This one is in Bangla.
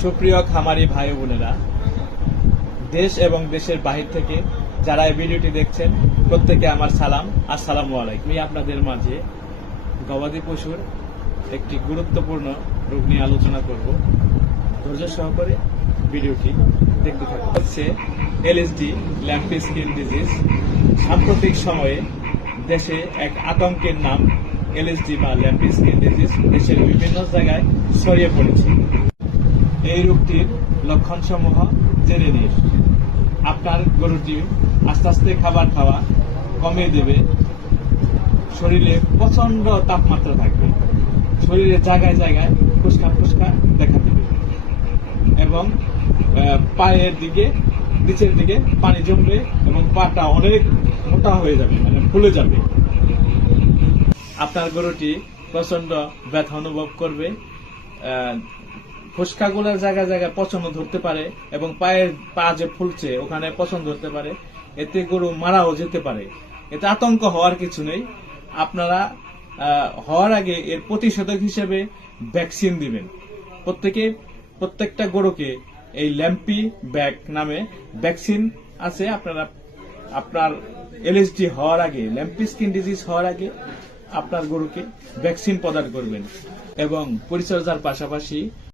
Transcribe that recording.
সুপ্রিয় খামারি ভাই বোনেরা, দেশ এবং দেশের বাহির থেকে যারা এই ভিডিওটি দেখছেন প্রত্যেকে আমার সালাম, আসসালামু আলাইকুম। আমি আপনাদের মাঝে গবাদি পশুর একটি গুরুত্বপূর্ণ রোগ নিয়ে আলোচনা করব। ধৈর্য সহকারে ভিডিওটি দেখতে থাকুন। হচ্ছে এলএসডি, ল্যাম্পি স্কিন ডিজিজ। সাম্প্রতিক সময়ে দেশে এক আতঙ্কের নাম এলএসডি বা ল্যাম্পি স্কিন ডিজিজ দেশের বিভিন্ন জায়গায় ছড়িয়ে পড়েছে। এই রোগটির লক্ষণসমূহ জেনে নিন। আপনার গরুটি আস্তে আস্তে খাবার খাওয়া কমিয়ে দেবে, শরীরে প্রচন্ড তাপমাত্রা থাকবে, শরীরে জায়গায় জায়গায় ফুসকা ফুসকা দেখা দেবে এবং পায়ের দিকে নিচের দিকে পানি জমবে এবং পাটা অনেক মোটা হয়ে যাবে, মানে ফুলে যাবে। আপনার গরুটি প্রচন্ড ব্যথা অনুভব করবে, ফুসকাগুলোর জায়গায় জায়গায় পচন ধরতে পারে এবং পায়ের পা যে ফুলছে ওখানে পচন ধরতে পারে। এতে গরু মারাও যেতে পারে। এতে আতঙ্ক হওয়ার কিছু নেই। আপনারা হওয়ার আগে এর প্রতিষেধক হিসেবে ভ্যাকসিন দিবেন। প্রত্যেকটা গরুকে এই ল্যাম্পি ব্যাক নামে ভ্যাকসিন আছে। আপনার এলএসডি হওয়ার আগে, ল্যাম্পি স্কিন ডিজিজ হওয়ার আগে আপনার গরুকে ভ্যাকসিন প্রদান করবেন এবং পরিচর্যার পাশাপাশি